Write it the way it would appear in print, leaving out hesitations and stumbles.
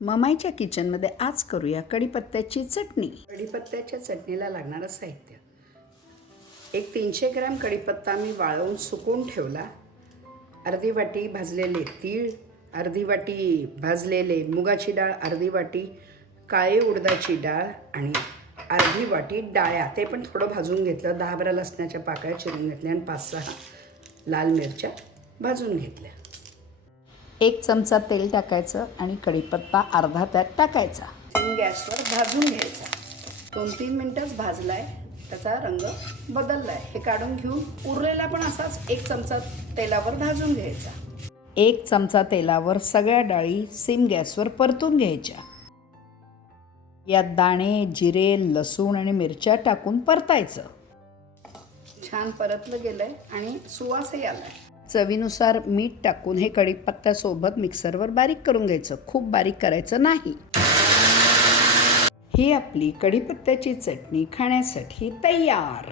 ममाईच्या किचनमध्ये आज करूया कढीपत्त्याची चटणी. कढीपत्त्याच्या चटणीला लागणारं साहित्य: एक 300 ग्रॅम कढीपत्ता मी वाळवून सुकवून ठेवला, अर्धी वाटी भाजलेले तीळ, अर्धी वाटी भाजलेले मुगाची डाळ, अर्धी वाटी काळी उडदाची डाळ आणि अर्धी वाटी डाळ्या, ते पण थोडं भाजून घेतलं. 10-12 लसणाच्या पाकळ्या चिरून घेतल्या आणि 5-6 लाल मिरच्या भाजून घेतल्या. 1 चमचा तेल टाकायचं आणि कढीपत्ता अर्धा त्यात टाकायचा. गॅसवर भाजून घ्यायचा. 2-3 मिनटंच भाजलाय, त्याचा रंग बदललाय. हे काढून घेऊन उरलेला पण असाच 1 चमचा तेलावर भाजून घ्यायचा. 1 चमचा तेलावर सगळ्या डाळी सिम गॅसवर परतून घ्यायच्या. यात दाणे, जिरे, लसूण आणि मिरच्या टाकून परतायचं. छान परतलं गेलंय आणि सुवासही आलाय. चवीनुसार मीठ टाकून हे कढीपत्त्यासोबत मिक्सरवर बारीक करून घ्यायचं. खूप बारीक करायचं नाही. ही आपली कढीपत्त्याची चटणी खाण्यासाठी तयार.